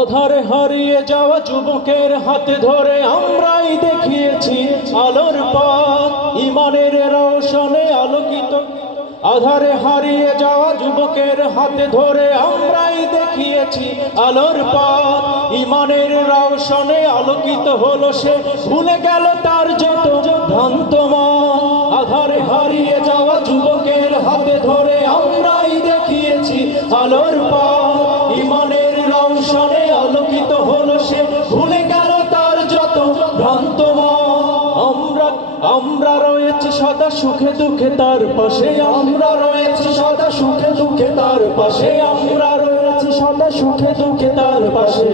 অধারে হারিয়ে যাওয়া যুবকের হাতে ধরে আমরাই দেখিয়েছি আলোর পথ, ইমানের রোশনে আলোকিত। আধারে হারিয়ে যাওয়া যুবকের হাতে ধরে আমরাই দেখিয়েছি আলোর পথ, ইমানের রোশনে আলোকিত হলো সে। ভুলে গেল তার যত ভ্রান্ত আধারে হারিয়ে যাওয়া যুবকের হাতে ধরে আমরাই দেখিয়েছি আলোর পথ, ইমানের আমরা রয়েছি সদা সুখে দুঃখে তার পাশে আমরা রয়েছি সদা সুখে দুঃখে তার পাশে আমরা রয়েছি সদা সুখে দুঃখে তার পাশে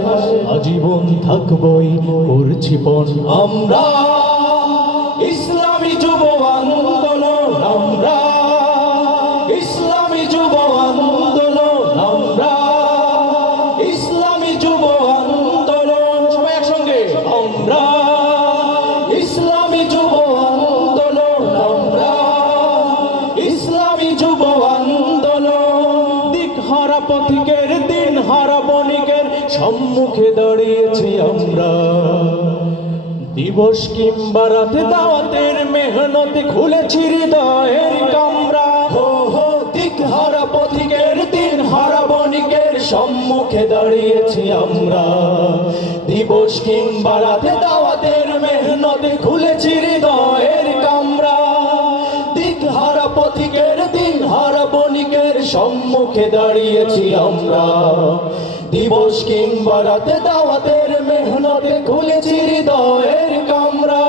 আজীবন থাকবই করছি পণ। আমরা ইসলামী যুব আন্দোলন, আমরা ইসলামী যুব পথিকের দিন হারা বণিকের সম্মুখে দাঁড়িয়েছি আমরা। দিবস কিংবা রাতে দাওয়াতের মেহনতে খুলেছি হৃদয়ের কামরা। হো হো, দিক হারা পথিকের দিন হারা বণিকের সম্মুখে দাঁড়িয়েছি আমরা। দিবস কিংবা রাতে দাওয়াতের মেহনতে খুলেছি সম্মুখে দাঁড়িয়েছি আমরা। দিবস কিংবা রাতে দাওয়াতের মেহনতে খুলেছি হৃদয়ের কামরা।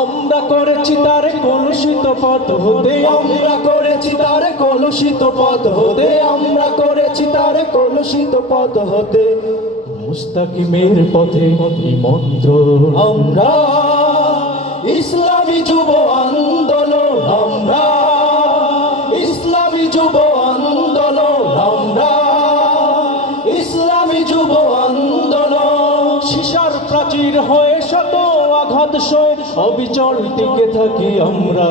আমরা করেছি তার কলুষিত পথ হতে আমরা করেছি তার কলুষিত পথ হতে আমরা করেছি তার কলুষিত পথ হতে। মুস্তাকিমের পথে মন্ত্র। আমরা ইসলামী যুব আন্দোলন প্রাচীর হয়ে শত আঘাত সয়ে অবিচল টিকে থাকি আমরা।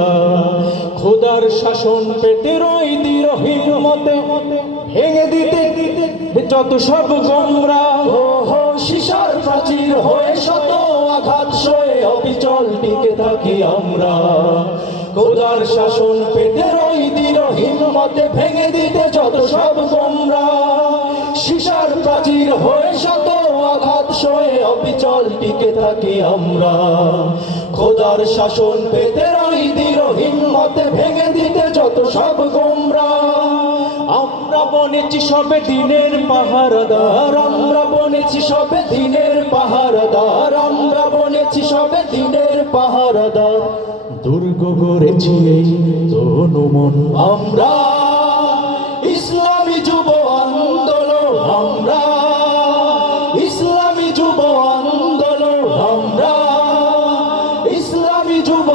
খোদার শাসন পেতে রই দিরহীন মতে, ভেঙে দিতে যত সব গোমরা। শিশার প্রাচীর হয়ে শত আঘাত সয়ে অবিচল টিকে থাকি আমরা। খোদার শাসন পেতে রই দিরহীন মতে, ভেঙে দিতে যত সব গোমরা। শিশার প্রাচীর হয়ে শত আঘাত সয়ে অবিচল টিকে থাকি আমরা। খোদার শাসন পেতে রই দিরহীন মতে ভেঙে দিতে যত সব গোমরা। আমরা বনেছি সবে দিনের পাহারাদার, আমরা বনেছি সবে দিনের পাহারাদার, আমরা বনেছি সবে দিনের দুর্গ গড়েছি এই তনু মন আমরা ইসলামী যুব